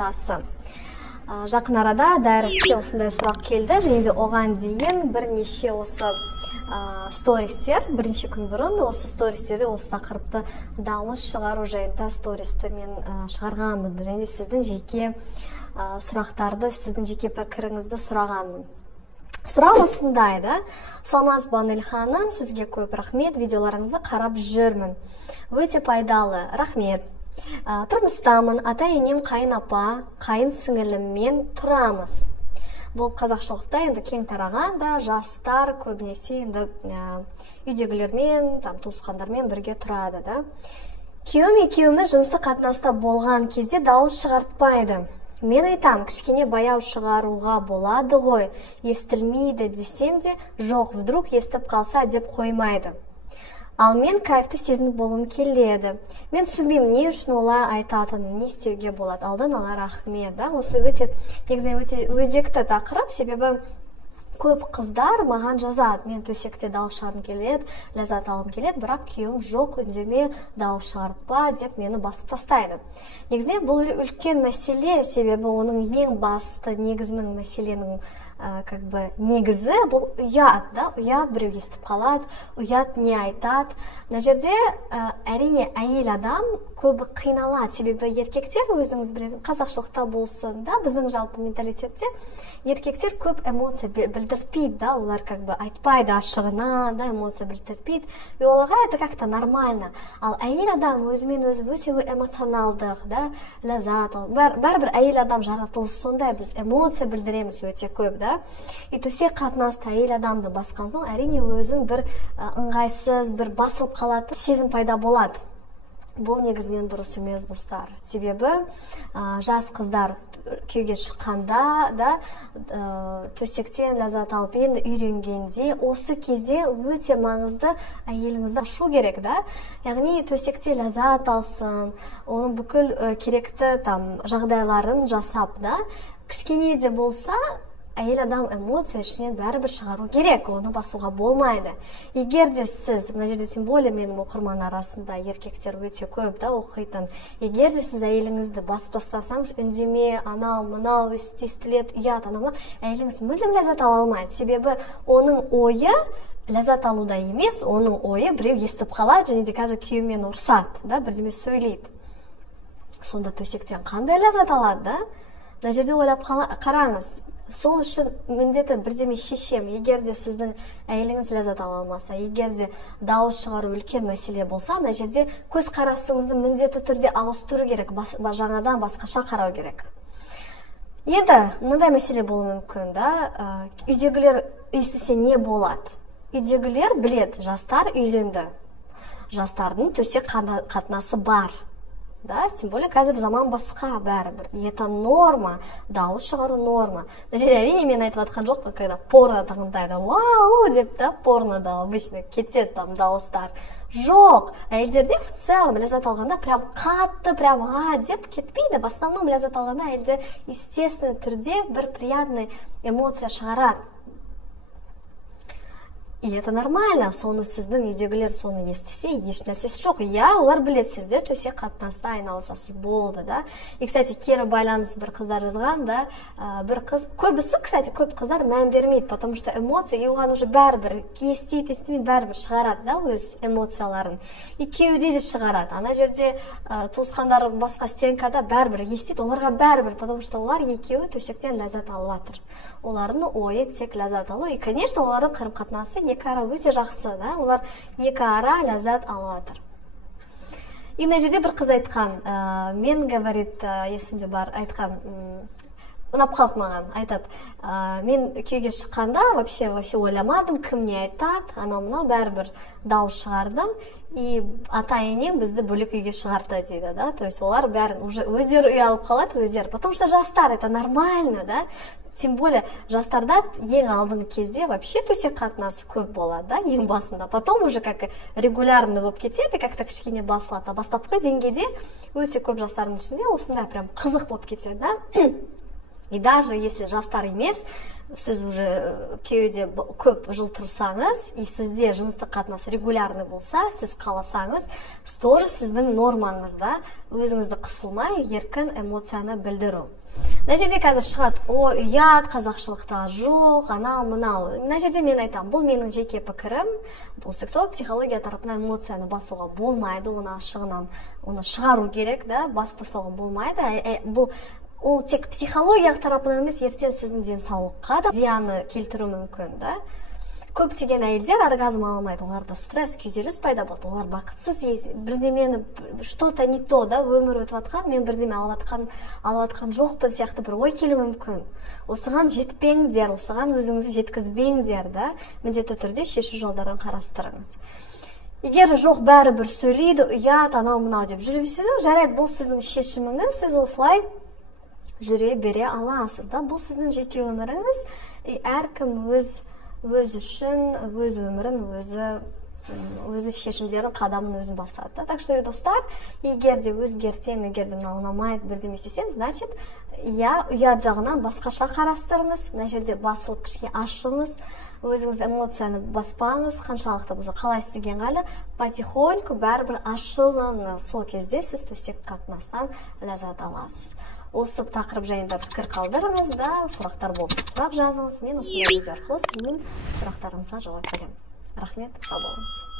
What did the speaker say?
Жақын арада дайректке осындай сұрақ келді, және де оған дейін бірнеше осы стористер, бірнеше күн бұрын осы стористерде осы тақырыпты дауыс шығару жайында стористі мен шығарғанмын, және сіздің жеке сұрақтарды, сіздің жеке пікіріңізді сұрағанмын. Сұрақ осындай да: саламатсыз ба Анель ханым, сізге көп рахмет, видеоларыңызды қарап жүрмін. Өте пайдалы, рахмет. Тұрмыстамын, ата-енем қайын апа, қайын сіңіліммен тұрамыз. Бұл қазақшылықта енді кең тараған да, жастар көбінесе енді үйдегілермен, туысқандармен бірге тұрады да. Күйеуім екеуміз жыныстық қатынаста болған кезде дауыс шығартпайды. Мен айтам, кішкене баяу шығаруға болады ғой, естілмейді десем де, жоқ, вдруг естіп қалса деп қоймайды. Ал мен кайфты сезініп болуым келеді. Мен түсінбеймін, не үшін олай айтатынын, не істеуге болады. Алдан ала рахмет. Осы негізінен өте өзекті тақырып, себебі көп қыздар маған жазады: мен төсекте дауыс шығарғым келеді, ләззат алғым келеді, бірақ күйеуім жоқ, үндеме, дауыс шығартпа деп мені басып тастайды. Негізінен бұл үлкен мәселе, себебі оның ең басты негізінің мәселенің негізі бұл ұят, ұят біреу естіп қалады, ұят не айтады. Мына жерде әрине әйел адам көбі қиналады, себебі еркектер, өзіңіз білетін, қазақшылықта болсын да, біздің жалпы менталитетте еркектер көп эмоция білдіртпейді, олар айтпайды ашығына, эмоция білдіртпейді, и оларға это как-то нормально. Ал әйел адам өзімен өзі өте эмоционалдық, ләззат, бәрібір әйел адам жаратылысы сондай, біз эмоция білдіреміз өте көп, и төсек қатынаста әйел адамды басқан соң, әрине өзін бір ыңғайсыз, бір басылып қалатын сезім пайда болады. Бұл негізінен дұрыс емес, достар. Себебі жас қыздар күйеуге шыққанда да төсектен ләззат алып енді үйренгенде, осы кезде өте маңызды әйеліңізді ашу керек, яғни төсекте ләззат алсын, оның бүкіл керекті жағдайларын жасап, кішкене де болса әйел адам эмоция ішінен бәрібір шығару керек, оны басуға болмайды. Егер де сіз, мына жерде тем более менің оқырман арасында еркектер өте көп оқитын, егер де сіз әйеліңізді басып тастасаңыз, үндеме, анау, мынау, естілет, ұят, анау, әйеліңіз мүлдем ләззат ала алмайды. Себебі оның ойы ләззат алуда емес, оның ойы біреу естіп қалады, және де қазір күйеуімен ұрсады, бірдеме сөйлейді. Сонда төсектен қандай ләззат алады? Мына жерде ойлап қараңыз. Сол үшін міндеті бірдеме шешем. Егер де сіздің әйеліңіз ләззат ала алмаса, егер де дауыс шығару үлкен мәселе болса, мына жерде көз қарасыңызды міндетті түрде ауыстыру керек, жаңадан басқаша қарау керек. Енді мынандай мәселе болуы мүмкін, үйдегілер естісе не болады? Үйдегілер біледі, жастар үйленді. Жастардың төсек қатынасы бар. Тем более қазір заман басқа бәрібір. Это норма, дауыс шығару норма. Әрине мен айтып атқан жоқпын, когда порно тыңдайды, вау деп порнода обычно кетеді дауыстар. Жоқ, әйелдерде в целом ләззат алғанда прям қатты, прям деп кетпейді. В основном ләззат алғанда әйелдер естественный түрде бір приятный эмоция шығарады. И это нормально, соны сіздің үйдегілер соны естісе, еш нәрсесі жоқ. Олар білет, сіздер төсек қатынаста айналысасыз болды, И, кстати, кері байланыс бір қыздар жазған, бір қыз, көбісі, кстати, көп қыздар мән бермейді, потому что эмоция, оған уже бәрібір, естейді, естемейді, бәрібір шығарады, өз эмоцияларын. И кеуде де шығарады. Ана жерде туысқандар басқа стенкада бәрібір естейді, оларға бәрібір, потому что олар екеуі төсектен ләззат алып жатыр. Олардың ойы тек ләззат алу. И, конечно, олардың қарым қатынасы екі ара өте жақсы, олар екі ара ләззат алып жатыр. И мына жерде бір қыз айтқан, мен, говорит, есімде бар, айтқан, ұнап қалып маған, айтады, мен күйеуге шыққанда вообще ойламадым, кім не айтады, анау-мынау бәрібір дауыс шығардым, и ата-енем бізді бөлек үйге шығарды дейді, То есть олар бәрін уже өздері үй алып қалады, өздері, потому что жастар, это нормально, Тем более жастарда ең алдыңғы кезде вообще төсек қатынасы көп болады, ең басында. Потом уже как регулярно болып кетеді, как-то кішкене басылады. А бастапқы деңгейде өте көп жастардың ішінде осындай прям қызық болып кетеді, И даже если жастар емес, сіз уже күйеуде көп жыл тұрсаңыз, и сізде жыныстық қатынас регулярный болса, сіз қаласаңыз, тоже сіздің нормаңызда өзіңізді қысылмай, еркін эмоцияны білдіру. Мына жерде қазір шығады, о, ұят, қазақшылықта жоқ, анау, мынау. Мына жерде мен айтамын, бұл менің жеке пікірім. Бұл сексуалдық психология тарапынан эмоцияны басуға болмайды, оны ашығынан, оны шығару керек, да, басып тастауға болмайды. Ол тек психологиялық тарапынан емес, ертең сіздің денсаулыққа да зияны келтіру мүмкін, да. Көптеген әйелдер оргазм аламайды, оларда стресс, күйзеліс пайда болды, олар бақытсыз, бірдемені что-то не то, да, өмір өтіп атқан, мен бірдеме алыватқан жоқпын сияқты бір ой келуі мүмкін. Осыған жетпеңдер, осыған өзіңізді жеткізбеңдер, да, міндетті түрде шешу жолдарын қарастырыңыз. Егер жоқ бәрі бір сөйлейді, ұят, анау мынау деп жүрбесеңіз, жарайды, бұл сіздің шешіміңіз, сіз осылай жүре бере аласыз, да, бұл сіздің жеке өміріңіз, әркім өз үшін, өз өмірін, өзі шешімдерін, қадамын өзін басады. Так что, достар, егер де өзгертем, егер де мынау ұнамайды, бірдеме істесем, значит, ұят жағынан басқаша қарастырыңыз, мына жерде басылып кішкене ашыңыз, өзіңізді эмоцияны баспаңыз, қаншалықты болса қалайсыз деген ғалі, потихоньку бәрібір ашылыңыз, сол кезде сіз төсек қатынастан ләззат аласыз. Осы тақырып жайында пікір қалдырыңыз, да, сұрақтар болса сұрақ жазыңыз, мен осындай видео арқылы сіздің сұрақтарыңызға жауап беремін. Рахмет, сау болыңыз.